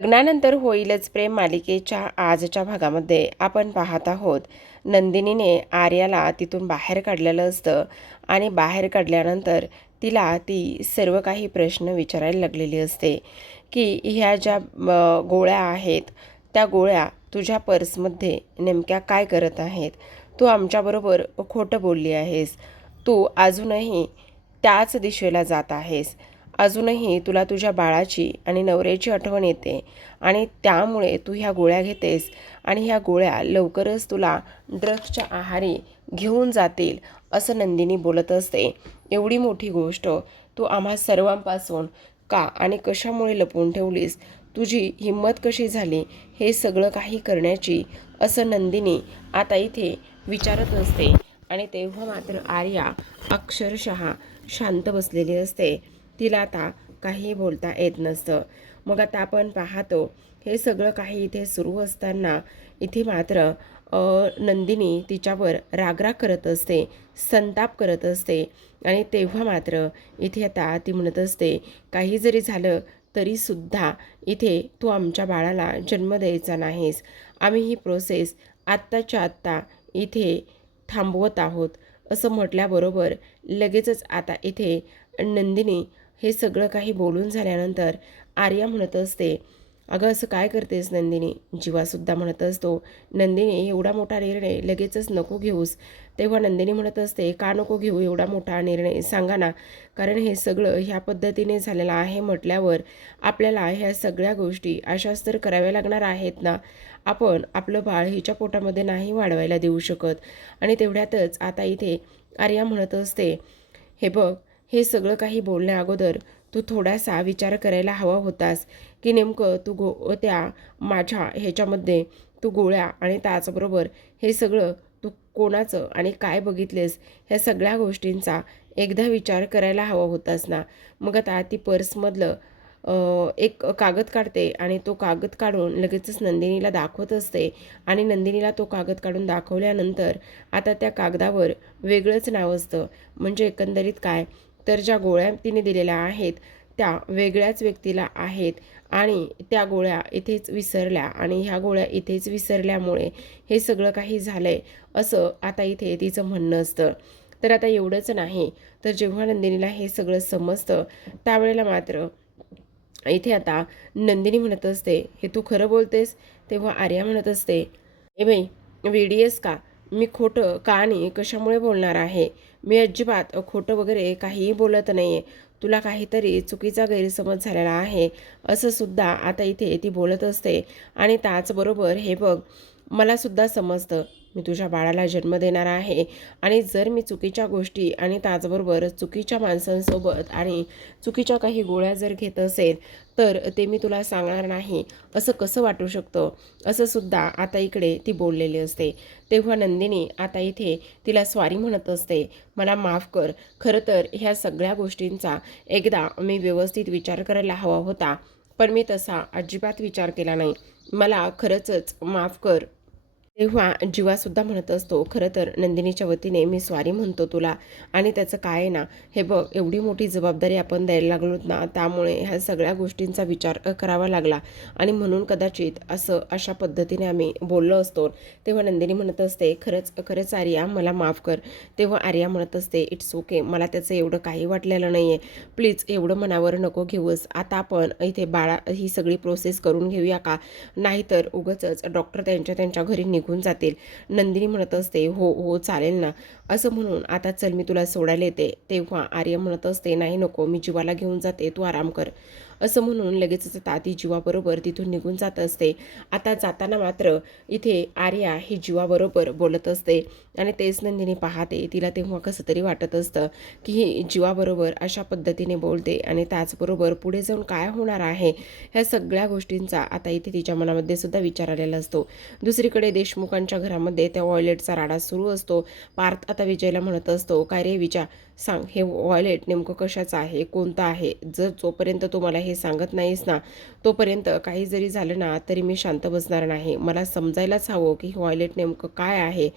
लग्नानंतर होईलच प्रेम मालिकेच्या आजच्या भागामध्ये आपण पाहत आहोत, नंदिनीने आर्याला तिथून बाहेर काढलेलं असतं आणि बाहेर काढल्यानंतर तिला ती सर्व काही प्रश्न विचारायला लागलेली असते की ह्या ज्या गोळ्या आहेत त्या गोळ्या तुझ्या पर्समध्ये नेमक्या काय करत आहेत. तू आमच्याबरोबर खोटं बोलली आहेस. तू अजूनही त्याच दिशेला जात आहेस. अजूनही तुला तुझ्या बाळाची आणि नवऱ्याची आठवण येते आणि त्यामुळे तू ह्या गोळ्या घेतेस आणि ह्या गोळ्या लवकरच तुला ड्रग्सच्या आहारी घेऊन जातील असं नंदिनी बोलत असते. एवढी मोठी गोष्ट तू आम्हा सर्वांपासून का आणि कशामुळे लपवून ठेवलीस? तुझी हिंमत कशी झाली हे सगळं काही करण्याची, असं नंदिनी आता इथे विचारत असते. आणि तेव्हा मात्र आर्या अक्षरशः शांत बसलेली असते. तिला आता काही बोलता येत नसतं. मग आता आपण पाहतो हे सगळं काही इथे सुरू असताना इथे मात्र नंदिनी तिच्यावर रागराग करत असते, संताप करत असते. आणि तेव्हा मात्र इथे आता ती म्हणत असते, काही जरी झालं तरीसुद्धा इथे तू आमच्या बाळाला जन्म द्यायचा नाहीस. आम्ही ही प्रोसेस आत्ताच्या आत्ता इथे थांबवत आहोत. असं म्हटल्याबरोबर लगेचच आता इथे नंदिनी हे सगळं काही बोलून झाल्यानंतर आर्या म्हणत असते, अगं असं काय करतेस नंदिनी? जीवासुद्धा म्हणत असतो, नंदिनी एवढा मोठा निर्णय लगेचच नको घेऊस. तेव्हा नंदिनी म्हणत असते, का नको घेऊ एवढा मोठा निर्णय, सांगा ना. कारण हे सगळं ह्या पद्धतीने झालेलं आहे म्हटल्यावर आपल्याला ह्या सगळ्या गोष्टी अशाच तर कराव्या लागणार आहेत ना. आपण आपलं बाळ हिच्या पोटामध्ये नाही वाढवायला देऊ शकत. आणि तेवढ्यातच आता इथे आर्या म्हणत असते, हे बघ, हे सगळं काही बोलण्या अगोदर तू थोडासा विचार करायला हवा होतास की नेमकं तू त्या माझ्या ह्याच्यामध्ये तू गोळ्या आणि त्याचबरोबर हे सगळं तू कोणाचं आणि काय बघितलेस ह्या सगळ्या गोष्टींचा एकदा विचार करायला हवा होतास ना. मग आता ती पर्समधलं एक कागद काढते आणि तो कागद काढून लगेचच नंदिनीला दाखवत असते. आणि नंदिनीला तो कागद काढून दाखवल्यानंतर आता त्या कागदावर वेगळंच नाव असतं. म्हणजे एकंदरीत काय तर ज्या गोळ्या तिने दिलेल्या आहेत त्या वेगळ्याच व्यक्तीला आहेत आणि त्या गोळ्या इथेच विसरल्या आणि ह्या गोळ्या इथेच विसरल्यामुळे हे सगळं काही झालंय असं आता इथे तिचं म्हणणं असतं. तर आता एवढंच नाही तर जेव्हा नंदिनीला हे सगळं समजतं त्यावेळेला मात्र इथे आता नंदिनी म्हणत असते, हे तू खरं बोलतेस? तेव्हा आर्या म्हणत असते, ए बाई वेडी का? मी खोटं का आणि कशामुळे बोलणार आहे? मी अजिबात खोटं वगैरे काहीही बोलत नाही आहे. तुला काहीतरी चुकीचा गैरसमज झालेला आहे असं सुद्धा आता इथे ती बोलत असते. आणि त्याचबरोबर हे बघ, मलासुद्धा समजतं मी तुझ्या बाळाला जन्म देणार आहे आणि जर मी चुकीच्या गोष्टी आणि त्याचबरोबर चुकीच्या माणसांसोबत आणि चुकीच्या काही गोळ्या जर घेत असेल तर ते मी तुला सांगणार नाही असं कसं वाटू शकतं, असं सुद्धा आता इकडे ती बोललेली असते. तेव्हा नंदिनी आता इथे तिला स्वारी म्हणत असते, मला माफ कर. खरं तर ह्या सगळ्या गोष्टींचा एकदा मी व्यवस्थित विचार करायला हवा होता, पण मी तसा अजिबात विचार केला नाही. मला खरंच माफ कर. तेव्हा जीवासुद्धा म्हणत असतो, खरं तर नंदिनीच्या वतीने मी स्वारी म्हणतो तुला. आणि त्याचं काय आहे ना, हे बघ, एवढी मोठी जबाबदारी आपण द्यायला लागलोत ना, त्यामुळे ह्या सगळ्या गोष्टींचा विचार करावा लागला आणि म्हणून कदाचित अशा पद्धतीने आम्ही बोललो असतो. तेव्हा नंदिनी म्हणत असते, खरंच आर्या मला माफ कर. तेव्हा आर्या म्हणत असते, इट्स ओके, मला त्याचं एवढं काही वाटलेलं नाही आहे. प्लीज एवढं मनावर नको घेऊस. आता आपण इथे बाळा ही सगळी प्रोसेस करून घेऊया का? नाहीतर उगाचच डॉक्टर त्यांच्या घरी निघून जातील. नंदिनी म्हणत असते, हो हो चालेल ना. असं म्हणून आता चल मी तुला सोडायला येते. तेव्हा आर्य म्हणत असते, नाही नको, मी जीवाला घेऊन जाते, तू आराम कर. असं म्हणून लगेचच ती जीवाबरोबर तिथून निघून जात असते. आता जाताना मात्र इथे आर्या ही जीवाबरोबर बोलत असते आणि तेच नंदिनी पाहते. तिला तेव्हा कसं तरी वाटत असतं की ही जीवाबरोबर अशा पद्धतीने बोलते आणि त्याचबरोबर पुढे जाऊन काय होणार आहे ह्या सगळ्या गोष्टींचा आता इथे तिच्या मनामध्ये सुद्धा विचार आलेला असतो. दुसरीकडे देशमुखांच्या घरामध्ये त्या वॉयलेटचा राडा सुरू असतो. पार्थ आता विजयला म्हणत असतो, काय रे विचार, सांग हे वॉयलेट नेमकं कशाचं आहे, कोणतं आहे? जर जोपर्यंत तू मला हे सांगत नाहीस ना तोपर्यंत काही जरी झालं ना तरी मी शांत बसणार नाही. मला समजायलाच हवं की वॉयलेट नेमकं काय आहे,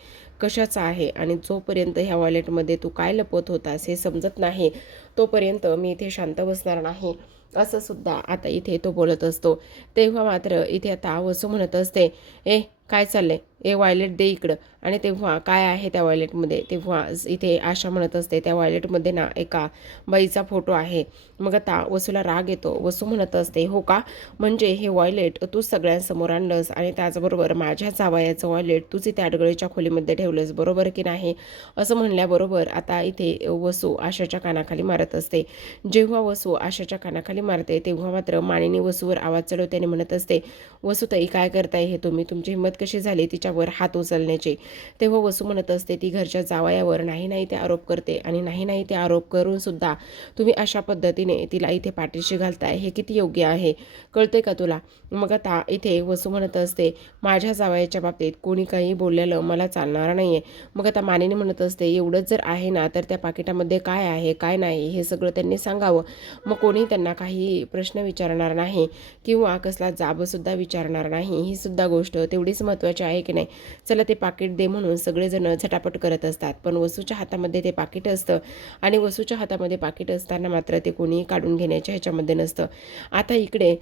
कशाचं आहे. आणि जोपर्यंत ह्या वॉयलेटमध्ये तू काय लपवत होतास हे समजत नाही तोपर्यंत मी इथे शांत बसणार नाही. असं सुद्धा आता इथे तो बोलत असतो. तेव्हा मात्र इथे आता वसू म्हणत असते, ए काय चाललंय, ए वॉयलेट दे इकडं. आणि तेव्हा काय आहे त्या वॉयलेटमध्ये, तेव्हा इथे आशा म्हणत असते त्या वॉयलेटमध्ये ना एका बाईचा फोटो आहे. मग आता वसूला राग येतो. वसू म्हणत असते, हो का, म्हणजे हे वॉयलेट तूच सगळ्यांसमोर आणलंस आणि त्याचबरोबर माझ्या जावयाचं वॉयलेट तूच इथे अडगळीच्या खोलीमध्ये ठेवलंस, बरोबर की नाही. असं म्हणल्याबरोबर आता इथे वसू आशाच्या कानाखाली मारत असते. जेव्हा वसू आशाच्या कानाखाली मारते तेव्हा मात्र मानिनी वसूवर आवाज चढवते आणि म्हणत असते, वसूताई काय करताय हे तुम्ही, तुमची हिंमत कशी झाली तिच्यावर हात उचलण्याची. तेव्हा वसू म्हणत असते, ती घरच्या जावयावर नाही ते आरोप करते आणि नाही ते आरोप करून सुद्धा तुम्ही अशा पद्धतीने तिला इथे पाठीशी घालताय, हे किती योग्य आहे, कळते का तुला. मग आता इथे वसू म्हणत असते, माझ्या जावयाच्या बाबतीत कोणी काही बोललेलं मला चालणार नाहीये. मग आता मानिनी म्हणत असते, एवढंच जर आहे ना तर त्या पाकिटामध्ये काय आहे काय नाही हे सगळं त्यांनी सांगावं, मग कोणी त्यांना काही प्रश्न विचारणार नाही किंवा कसला जाबसुद्धा विचारणार नाही. ही सुद्धा गोष्ट तेवढीच महत्त्वाची आहे की नाही. चला ते पाकिट दे म्हणून सगळेजण झटापट करत असतात, पण वसूच्या हातामध्ये ते पाकिट असतं आणि वसूच्या हातामध्ये पाकिट असताना मात्र ते कोणीही काढून घेण्याच्या ह्याच्यामध्ये नसतं. आता इकडे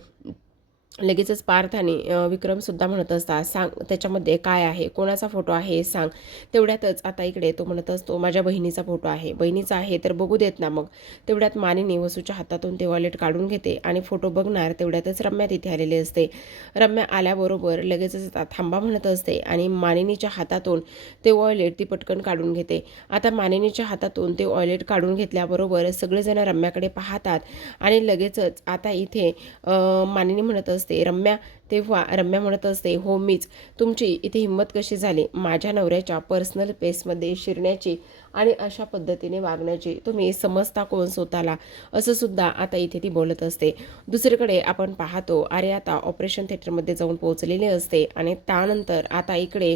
लगेचच पार्थ आणि विक्रमसुद्धा म्हणत असतात, सांग त्याच्यामध्ये काय आहे, कोणाचा फोटो आहे सांग. तेवढ्यातच आता इकडे तो म्हणत असतो, माझ्या बहिणीचा फोटो आहे. बहिणीचा आहे तर बघू देत ना. मग तेवढ्यात मानिनी वसूच्या हातातून ते वॉलेट काढून घेते आणि फोटो बघणार तेवढ्यातच रम्या तिथे आलेली असते. रम्या आल्याबरोबर लगेचच थांबा म्हणत असते आणि मानिनीच्या हातातून ते वॉलेट ती पटकन काढून घेते. आता मानिनीच्या हातातून ते वॉलेट काढून घेतल्याबरोबर सगळेजण रम्याकडे पाहतात आणि लगेचच आता इथे मानिनी म्हणत असते, रम्या. तेव्हा रम्या म्हणत असते, हो मीच. तुमची इथे हिंमत कशी झाली माझ्या नवऱ्याच्या पर्सनल स्पेसमध्ये शिरण्याची आणि अशा पद्धतीने वागण्याची, तुम्ही समजता कोण स्वतःला, असं सुद्धा आता इथे ती बोलत असते. दुसरीकडे आपण पाहतो अरे आता ऑपरेशन थिएटरमध्ये जाऊन पोहोचलेले असते आणि त्यानंतर आता इकडे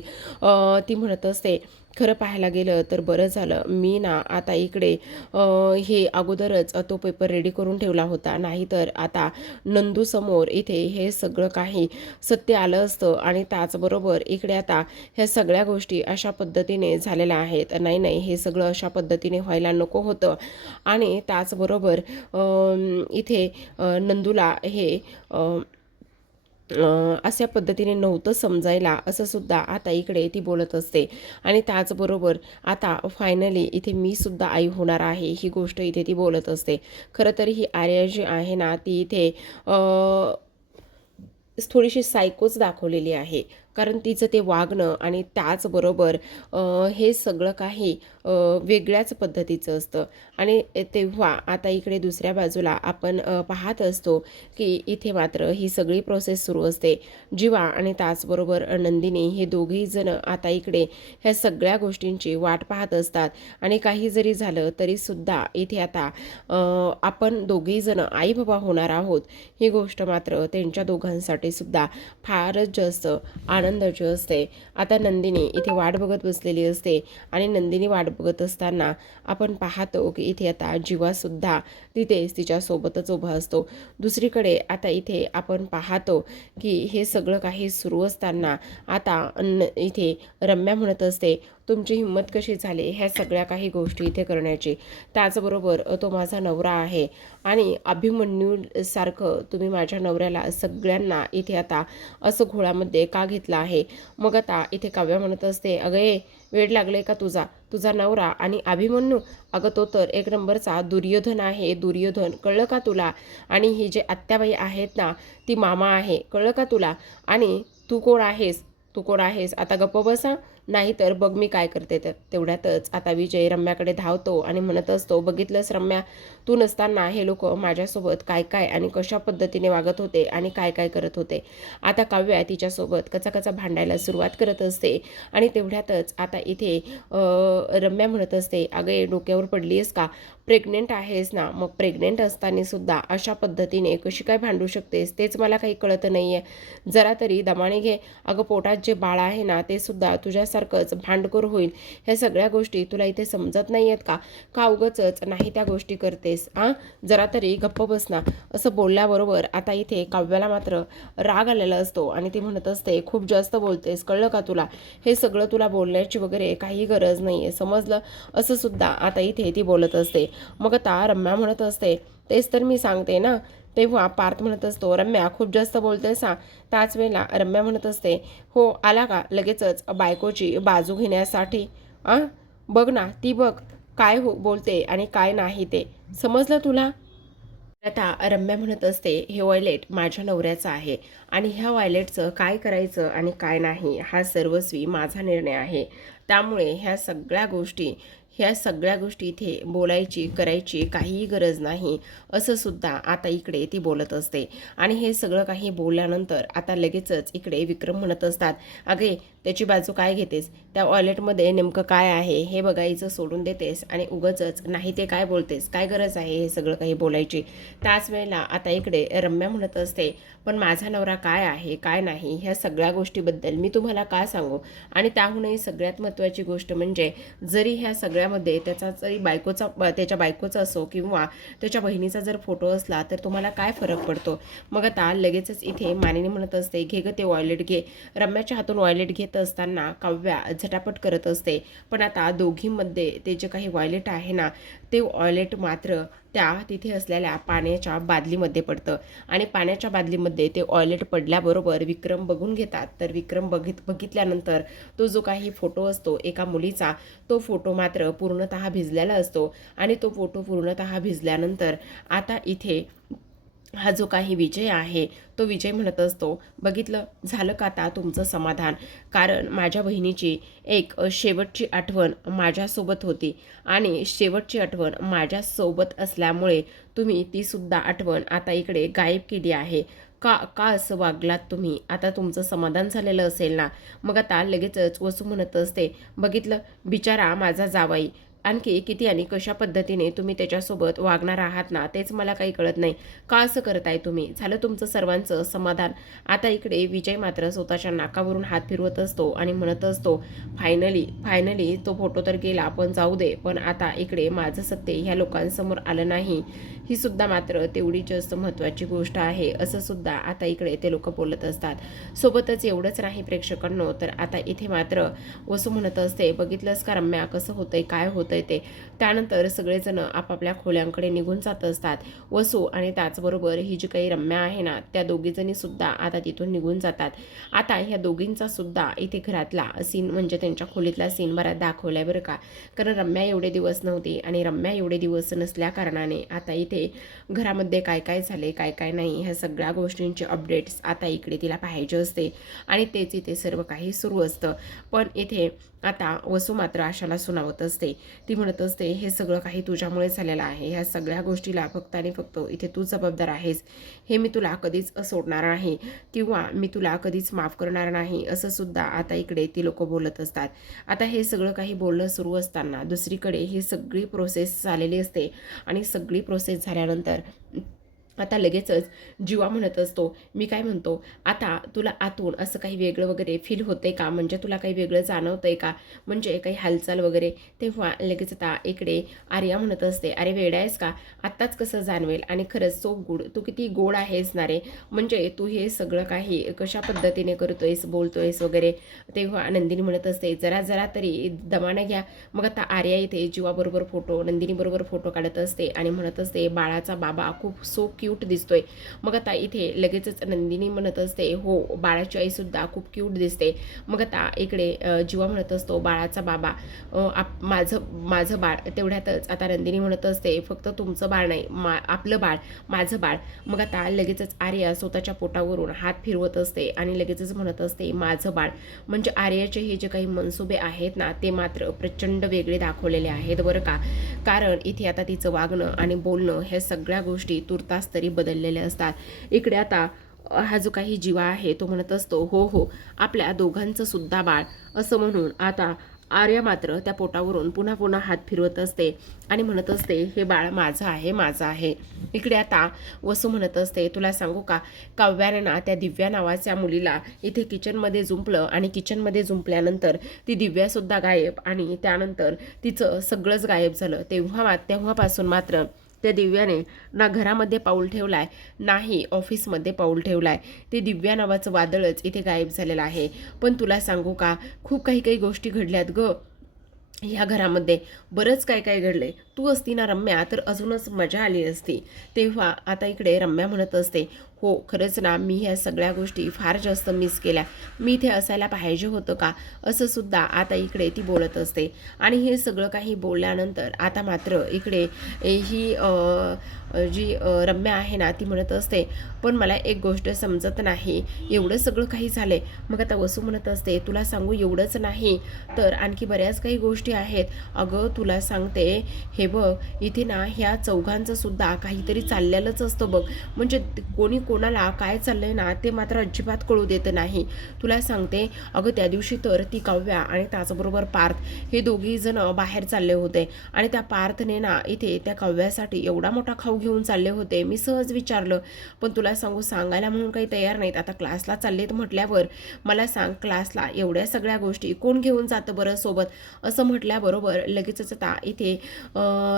ती म्हणत असते, खरं पाहायला गेलं तर बरं झालं मी ना आता इकडे हे अगोदरच तो पेपर रेडी करून ठेवला होता, नाहीतर आता नंदूसमोर इथे हे सगळं काही सत्य आलं असतं आणि त्याचबरोबर इकडे आता ह्या सगळ्या गोष्टी अशा पद्धतीने झालेल्या आहेत. नाही हे सगळं अशा पद्धतीने व्हायला नको होतं आणि त्याचबरोबर इथे नंदूला हे अशा पद्धतीने नव्हतं समजायला, असं सुद्धा आता इकडे ती बोलत असते. आणि त्याचबरोबर आता फायनली इथे मी सुद्धा आई होणार आहे ही गोष्ट इथे ती बोलत असते. खरं तर ही आर्या जी आहे ना ती इथे थोडीशी सायकोच दाखवलेली आहे, कारण तिचं ते वागणं आणि त्याचबरोबर हे सगळं काही वेगळ्याच पद्धतीचं असतं. आणि तेव्हा आता इकडे दुसऱ्या बाजूला आपण पाहत असतो की इथे मात्र ही सगळी प्रोसेस सुरू असते. जीवा आणि त्याचबरोबर नंदिनी हे दोघेही जण आता इकडे ह्या सगळ्या गोष्टींची वाट पाहत असतात आणि काही जरी झालं तरीसुद्धा इथे आता आपण दोघेही जण आई बाबा होणार आहोत ही गोष्ट मात्र त्यांच्या दोघांसाठी सुद्धा फारच जास्त आनंदाची असते. आता नंदिनी इथे वाट बघत बसलेली असते आणि नंदिनी वाट बघत असताना आपण पाहतो की इथे आता जीवासुद्धा तिथेच तिच्यासोबतच उभा असतो. दुसरीकडे आता इथे आपण पाहतो की हे सगळं काही सुरू असताना आता इथे रम्या म्हणत असते, तुमची हिंमत कशी झाली ह्या सगळ्या काही गोष्टी इथे करण्याची. त्याचबरोबर तो माझा नवरा आहे आणि अभिमन्यूसारखं तुम्ही माझ्या नवऱ्याला सगळ्यांना इथे आता असं घोळामध्ये का घेतलं आहे. मग आता इथे काव्या म्हणत असते, अगं ये वेड लागले का तुझा नवरा आणि अभिमन्यू, अगं तो तर एक नंबरचा दुर्योधन आहे, दुर्योधन, कळलं का तुला. आणि ही जे आत्याबाई आहेत ना ती मामा आहे, कळलं का तुला. आणि तू कोण आहेस आता गप्प बसा, नाही तर बघ मी काय करते. तर तेवढ्यातच आता विजय रम्याकडे धावतो आणि म्हणत असतो, बघितलंस रम्या, तू नसताना हे लोक माझ्यासोबत काय आणि कशा पद्धतीने वागत होते आणि काय करत होते. आता काव्या तिच्यासोबत कचा भांडायला सुरुवात करत असते आणि तेवढ्यातच आता इथे रम्या म्हणत असते, अगं डोक्यावर पडली आहेस का, प्रेग्नेंट आहेस ना, मग प्रेग्नेंट असताना सुद्धा अशा पद्धतीने कशी काय भांडू शकतेस तेच मला काही कळत नाही आहे. जरा तरी दमाने घे. अगं पोटात जे बाळ आहे ना ते सुद्धा तुझ्यासारखंच भांडखोर होईल. ह्या सगळ्या गोष्टी तुला इथे समजत नाही आहेत का उगाचच नाही त्या गोष्टी करतेस. जरा तरी गप्प बस ना. असं बोलल्याबरोबर आता इथे काव्याला मात्र राग आलेला असतो आणि ती म्हणत असते, खूप जास्त बोलतेस, कळलं का तुला. हे सगळं तुला बोलण्याची वगैरे काही गरज नाही आहे, समजलं. असं सुद्धा आता इथे ती बोलत असते. मग आता रम्या म्हणत असते, तेच तर मी सांगते ना तेव्हा पार्थ म्हणत असतो, रम्या खूप जास्त बोलतेस हा. त्याच वेळेला रम्या म्हणत असते, हो आला का लगेचच बायकोची बाजू घेण्यासाठी? बघ ना, ती बघ काय बोलते आणि काय नाही ते समजलं तुला? आता रम्या म्हणत असते, हे वॉयलेट माझ्या नवऱ्याचं आहे आणि ह्या वॉयलेटचं काय करायचं आणि काय नाही हा सर्वस्वी माझा निर्णय आहे. त्यामुळे ह्या सगळ्या गोष्टी इथे बोलायची करायची काहीही गरज नाही, असं सुद्धा आता इकडे ती बोलत असते. आणि हे सगळं काही बोलल्यानंतर आता लगेचच इकडे विक्रम म्हणत असतात, अगे त्याची बाजू काय घेतेस? त्या वॉलेटमध्ये नेमकं काय आहे हे बघायचं सोडून देतेस आणि उगाचच नाही ते काय बोलतेस? काय गरज आहे हे सगळं काही बोलायची? त्याच वेळेला आता इकडे रम्या म्हणत असते, पण माझा नवरा काय आहे काय नाही ह्या सगळ्या गोष्टीबद्दल मी तुम्हाला का सांगू? आणि त्याहूनही सगळ्यात महत्त्वाची गोष्ट म्हणजे जरी ह्या सगळ्यामध्ये त्याच्या बायकोचा असो किंवा त्याच्या बहिणीचा जर फोटो असला तर तुम्हाला काय फरक पडतो? मग आता लगेचच इथे मानिनी म्हणत असते, घे ग ते वॉयलेट घे. रम्याच्या हातून वॉयलेट घेत असताना काव्या झटापट करत असते, पण आता दोघींमध्ये ते जे काही वॉयलेट आहे ना ते वॉयलेट मात्र त्या तिथे असलेल्या पाण्याच्या बादलीमध्ये पडतं आणि पाण्याच्या बादलीमध्ये ते वॉयलेट पडल्याबरोबर विक्रम बघून घेतात. तर विक्रम बघितल्यानंतर तो जो काही फोटो असतो एका मुलीचा, तो फोटो मात्र पूर्णतः भिजलेला असतो आणि तो फोटो पूर्णतः भिजल्यानंतर आता इथे हा जो काही विजय आहे तो विजय म्हणत असतो, बघितलं झालं का आता तुमचं समाधान? कारण माझ्या बहिणीची एक शेवटची आठवण माझ्यासोबत होती आणि शेवटची आठवण माझ्यासोबत असल्यामुळे तुम्ही ती सुद्धा आठवण आता इकडे गायब केली आहे. का का असं वागलात तुम्ही? आता तुमचं समाधान झालेलं असेल ना? मग आता लगेचच वसू म्हणत असते, बघितलं बिचारा माझा जावाई, आणखी किती आणि कशा पद्धतीने तुम्ही त्याच्यासोबत वागणार आहात ना तेच मला काही कळत नाही. का असं करताय तुम्ही? झालं तुमचं सर्वांचं समाधान? आता इकडे विजय मात्र स्वतःच्या नाकावरून हात फिरवत असतो आणि म्हणत असतो, फायनली तो फोटो तर गेला, पण जाऊ दे, पण आता इकडे माझं सत्य ह्या लोकांसमोर आलं नाही, ही सुद्धा मात्र तेवढीच जास्त महत्त्वाची गोष्ट आहे, असं सुद्धा आता इकडे ते लोक बोलत असतात. सोबतच एवढंच नाही प्रेक्षकांनो, तर आता इथे मात्र वसू म्हणत असते, बघितलंस का रम्या कसं होतंय काय होतंय ते? त्यानंतर सगळेजण आपापल्या खोल्यांकडे निघून जात असतात. वसू आणि त्याचबरोबर ही जी काही रम्या आहे ना त्या दोघीजणी सुद्धा आता तिथून निघून जातात. आता ह्या दोघींचा सुद्धा इथे घरातला सीन म्हणजे त्यांच्या खोलीतला सीन बराच दाखवलाय बरं का, कारण रम्या एवढे दिवस नव्हती आणि रम्या एवढे दिवस नसल्या कारणाने आता इथे घरामध्ये काय काय झाले काय काय नाही ह्या सगळ्या गोष्टींचे अपडेट्स आता इकडे तिला पाहिजे असते आणि तेच इथे सर्व काही सुरू असतं. पण इथे आता वसू मात्र आशाला सुनावत असते. ती म्हणत असते, हे सगळं काही तुझ्यामुळे झालेलं आहे, ह्या सगळ्या गोष्टीला फक्त आणि फक्त इथे तू जबाबदार आहेस, हे मी तुला कधीच सोडणार नाही किंवा मी तुला कधीच माफ करणार नाही, असं सुद्धा आता इकडे ती लोक बोलत असतात. आता हे सगळं काही बोलणं सुरू असताना दुसरीकडे ही सगळी प्रोसेस झालेली असते आणि सगळी प्रोसेस झाल्यानंतर आता लगेचच जीवा म्हणत असतो, मी काय म्हणतो, आता तुला आतून असं काही वेगळं वगैरे फील होते का? म्हणजे तुला काही वेगळं जाणवतंय का? म्हणजे काही हालचाल वगैरे? तेव्हा लगेच आता इकडे आर्या म्हणत असते, अरे वेडा आहेस का? आत्ताच कसं जाणवेल? आणि खरंच सो गुड, तू किती गोड आहेस ना रे, म्हणजे तू हे सगळं काही कशा पद्धतीने करतोयस बोलतोयस वगैरे. तेव्हा नंदिनी म्हणत असते, जरा जरा तरी दमानं घ्या. मग आता आर्या इथे जीवाबरोबर नंदिनीबरोबर फोटो काढत असते आणि म्हणत असते, बाळाचा बाबा खूप सो क्यूट दिसतोय. मग आता इथे लगेचच नंदिनी म्हणत असते, हो बाळाची आई सुद्धा खूप क्यूट दिसते. मग आता इकडे जीवा म्हणत असतो, बाळाचा बाबा माझं बाळ. तेवढ्यातच आता नंदिनी म्हणत असते, फक्त तुमचं बाळ नाही आपलं बाळ, माझं बाळ. मग आता लगेचच आर्या स्वतःच्या पोटावरून हात फिरवत असते आणि लगेचच म्हणत असते, माझं बाळ. म्हणजे आर्याचे हे जे काही मनसुबे आहेत ना ते मात्र प्रचंड वेगळे दाखवलेले आहेत बरं का, कारण इथे आता तिचं वागणं आणि बोलणं ह्या सगळ्या गोष्टी तुर्तास तरी बदललेल्या असतात. इकडे आता हा जो काही जीवा आहे तो म्हणत असतो, हो आपल्या दोघांचं सुद्धा बाळ, असं म्हणून आता आर्या मात्र त्या पोटावरून पुन्हा पुन्हा हात फिरवत असते आणि म्हणत असते, हे बाळ माझं आहे. इकडे आता वसू म्हणत असते, तुला सांगू का, काव्याने ना त्या दिव्या नावाच्या मुलीला इथे किचनमध्ये जुंपलं आणि किचनमध्ये जुंपल्यानंतर ती दिव्यासुद्धा गायब आणि त्यानंतर तिचं सगळंच गायब झालं. तेव्हापासून मात्र त्या दिव्याने ना घरामध्ये पाऊल ठेवलाय नाही ऑफिसमध्ये पाऊल ठेवलाय. ते दिव्या नावाचं वादळच इथे गायब झालेलं आहे. पण तुला सांगू का, खूप काही गोष्टी घडल्यात ग. ह्या घरामध्ये बरंच काय काय घडलंय, तू असती ना रम्या तर अजूनच मजा आली असती. तेव्हा आता इकडे रम्या म्हणत असते, हो खरंच ना, मी ह्या सगळ्या गोष्टी फार जास्त मिस केल्या, मी इथे असायला पाहिजे होतं का, असं सुद्धा आता इकडे ती बोलत असते. आणि हे सगळं काही बोलल्यानंतर आता मात्र इकडे ही जी रम्या आहे ना ती म्हणत असते, पण मला एक गोष्ट समजत नाही, एवढं सगळं काही झालंय. मग आता वसू म्हणत असते, तुला सांगू एवढंच नाही तर आणखी बऱ्याच काही गोष्टी आहेत. अगं तुला सांगते, हे बघ इथे ना ह्या चौघांचं सुद्धा काहीतरी चाललेलंच असतं बघ. म्हणजे कोणी कोणाला काय चाललंय ना ते मात्र अजिबात कळू देत नाही. तुला सांगते, अगं त्या दिवशी तर ती काव्या आणि त्याचबरोबर पार्थ हे दोघी जण बाहेर चालले होते आणि त्या पार्थने ना इथे त्या काव्यासाठी एवढा मोठा खाऊ घेऊन चालले होते. मी सहज विचारलं, पण तुला सांगू सांगायला म्हणून काही तयार नाहीत. आता क्लासला चाललेत म्हटल्यावर मला सांग, क्लासला एवढ्या सगळ्या गोष्टी कोण घेऊन जातं बरं सोबत, असं म्हटल्याबरोबर लगेचच आता इथे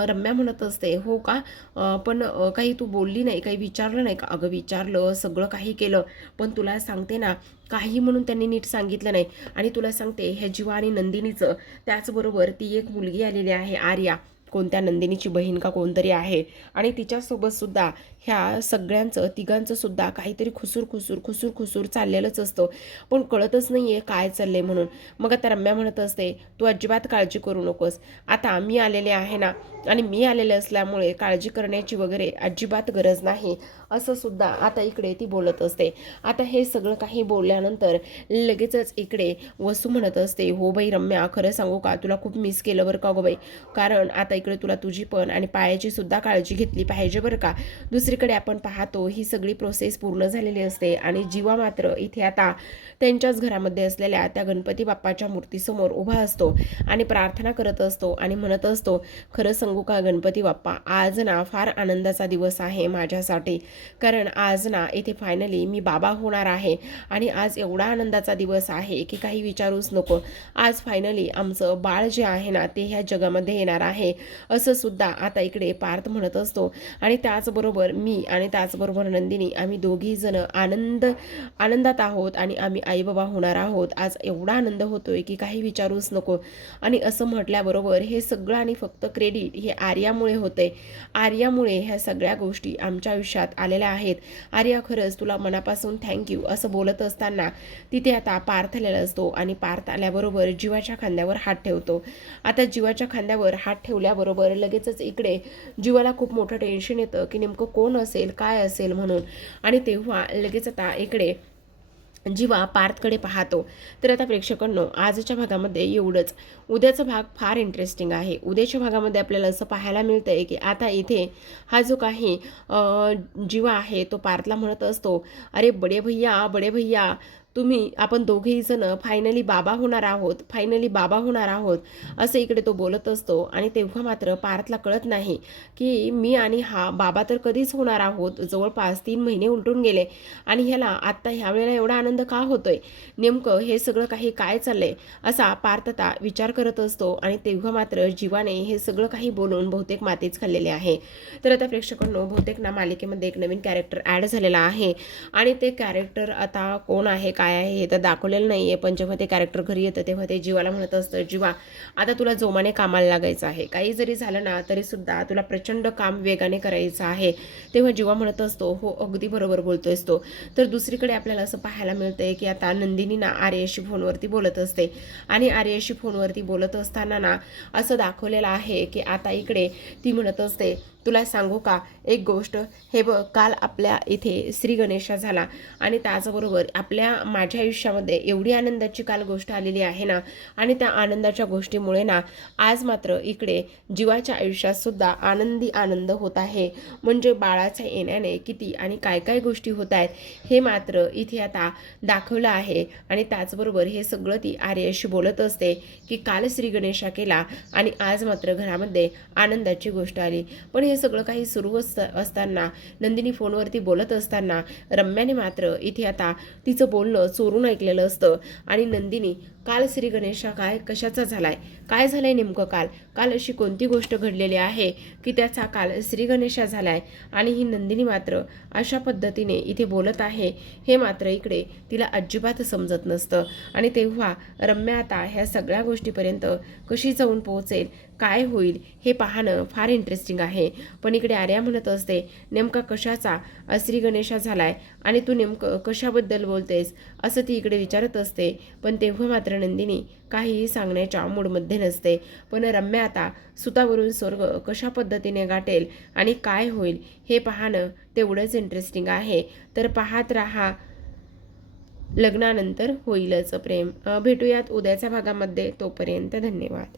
रम्या म्हणत असते, हो का, पण काही तू बोलली नाही, काही विचारलं नाही का. अगं विचारलं, सगळं काही केलं, पण तुला सांगते ना काही म्हणून त्यांनी नीट सांगितलं नाही. आणि तुला सांगते, ह्या जीवा आणि नंदिनीचं, त्याचबरोबर ती एक मुलगी आलेली आहे आर्या, कोणत्या नंदिनीची बहीण का कोणतरी आहे, आणि तिच्यासोबत सुद्धा ह्या सगळ्यांचं तिघांचं सुद्धा काहीतरी खुसूर चाललेलंच असतं, पण कळतच नाही आहे काय चाललंय म्हणून. मग आता रम्या म्हणत असते, तू अजिबात काळजी करू नकोस, आता मी आलेले आहे ना, आणि मी आलेले असल्यामुळे काळजी करण्याची वगैरे अजिबात गरज नाही, असं सुद्धा आता इकडे ती बोलत असते. आता हे सगळं काही बोलल्यानंतर लगेचच इकडे वसू म्हणत असते, हो बाई रम्या, खरं सांगू का, तुला खूप मिस केलं बरं का गो बाई, कारण आता इकडे तुला तुझी पण आणि पायाची सुद्धा काळजी घेतली पाहिजे बरं का. दुसरीकडे आपण पाहतो ही सगळी प्रोसेस पूर्ण झालेली असते आणि जीवा मात्र इथे आता त्यांच्याच घरामध्ये असलेल्या त्या गणपती बाप्पाच्या मूर्तीसमोर उभा असतो आणि प्रार्थना करत असतो आणि म्हणत असतो, खरं सांगू का गणपती बाप्पा, आज ना फार आनंदाचा दिवस आहे माझ्यासाठी, कारण आज ना इथे फायनली मी बाबा होणार आहे आणि आज एवढा आनंदाचा दिवस आहे की काही विचारूच नको. आज फायनली आमचं बाळ जे आहे ना ते ह्या जगामध्ये येणार आहे, असं सुद्धा आता इकडे पार्थ म्हणत असतो. आणि त्याचबरोबर मी आणि त्याचबरोबर नंदिनी, आम्ही दोघी जण आनंदात आहोत आणि आम्ही आईबाबा होणार आहोत. आज एवढा आनंद होतोय की काही विचारूच नको. आणि असं म्हटल्याबरोबर हे सगळं आणि फक्त क्रेडिट हे आर्यामुळे होते, आर्यामुळे ह्या सगळ्या गोष्टी आमच्या आयुष्यात आलेल्या आहेत. आर्या, खरंच तुला मनापासून थँक्यू, असं बोलत असताना तिथे आता पार्थ आलेला असतो आणि पार्थ आल्याबरोबर जीवाच्या खांद्यावर हात ठेवतो. आता जीवाच्या खांद्यावर हात ठेवल्याबरोबर लगेचच इकडे जीवाला खूप मोठं टेन्शन येतं की नेमकं कोण असेल काय असेल म्हणून. आणि तेव्हा लगेच आता इकडे जीवा पार्थकडे पाहतो. तर आता प्रेक्षकांनो, आजच्या भागामध्ये एवढंच. उद्याचा भाग फार इंटरेस्टिंग आहे. उद्याच्या भागामध्ये आपल्याला असं पाहायला मिळतंय की आता इथे हा जो काही जीवा आहे तो पार्थला म्हणत असतो, अरे बडे भैया, आपण दोघेही जण फायनली बाबा होणार आहोत, असं इकडे तो बोलत असतो. आणि तेव्हा मात्र पार्थला कळत नाही की मी आणि हा बाबा तर कधीच होणार आहोत, जवळपास 3 महिने उलटून गेले आणि ह्याला आत्ता ह्या वेळेला एवढा आनंद का होतोय, नेमकं हे सगळं काही काय चाललंय, असा पार्थ आता विचार करत असतो. आणि तेव्हा मात्र जीवाने हे सगळं काही बोलून बहुतेक मातीच खाल्लेले आहे. तर आता प्रेक्षकांनो, बहुतेक ना मालिकेमध्ये एक नवीन कॅरेक्टर ॲड झालेला आहे आणि ते कॅरेक्टर आता कोण आहे काय आहे हे तर दाखवलेलं नाही आहे, पण जेव्हा ते कॅरेक्टर घरी येतं तेव्हा ते जीवाला म्हणत असतं, जीवा आता तुला जोमाने कामाला लागायचं आहे, काही जरी झालं ना तरीसुद्धा तुला प्रचंड काम वेगाने करायचं आहे. तेव्हा जीवा म्हणत असतो, हो अगदी बरोबर बोलतोयस तो. तर दुसरीकडे आपल्याला असं पाहायला मिळतंय की आता नंदिनी ना आर्याशी फोनवरती बोलत असते आणि आर्याशी फोनवरती बोलत असताना ना असं दाखवलेलं आहे की आता इकडे ती म्हणत असते, तुला सांगू का एक गोष्ट, हे बघ काल आपल्या इथे श्री गणेशा झाला आणि त्याचबरोबर माझ्या आयुष्यामध्ये एवढी आनंदाची काल गोष्ट आलेली आहे ना, आणि त्या आनंदाच्या गोष्टीमुळे ना आज मात्र इकडे जीवाच्या आयुष्यात सुद्धा आनंद होत आहे. म्हणजे बाळाच्या येण्याने किती आणि काय काय गोष्टी होत आहेत हे मात्र इथे आता दाखवलं आहे. आणि त्याचबरोबर हे सगळं ती आर्याशी बोलत असते की काल श्री गणेशा केला आणि आज मात्र घरामध्ये आनंदाची गोष्ट आली. पण हे सगळं काही सुरू असताना, नंदिनी फोनवरती बोलत असताना रम्याने मात्र इथे आता तिचं बोलणं चोरून ऐकलेलं असतं. आणि नंदिनी, काल श्री गणेशा काय कशाचा झालाय, काय झालंय नेमकं, काल अशी कोणती गोष्ट घडलेली आहे की त्याचा काल श्री गणेशा झालाय आणि ही नंदिनी मात्र अशा पद्धतीने इथे बोलत आहे हे मात्र इकडे तिला अजिबात समजत नसतं. आणि तेव्हा रम्या आता ह्या सगळ्या गोष्टीपर्यंत कशी जाऊन पोहोचेल, काय होईल हे पाहणं फार इंटरेस्टिंग आहे. पण इकडे आर्या म्हणत असते नेमका कशाचा श्री गणेशा झालाय आणि तू नेमकं कशाबद्दल बोलतेस असं ती इकडे विचारत असते. पण तेव्हा मात्र नंदिनी काहीही सांगण्याच्या मूडमध्ये नसते. पण रम्या आता सुतावरून स्वर्ग कशा पद्धतीने गाठेल आणि काय होईल हे पाहणं तेवढंच इंटरेस्टिंग आहे. तर पाहत राहा लग्नानंतर होईलच प्रेम. भेटूयात उद्याच्या भागामध्ये. तोपर्यंत धन्यवाद.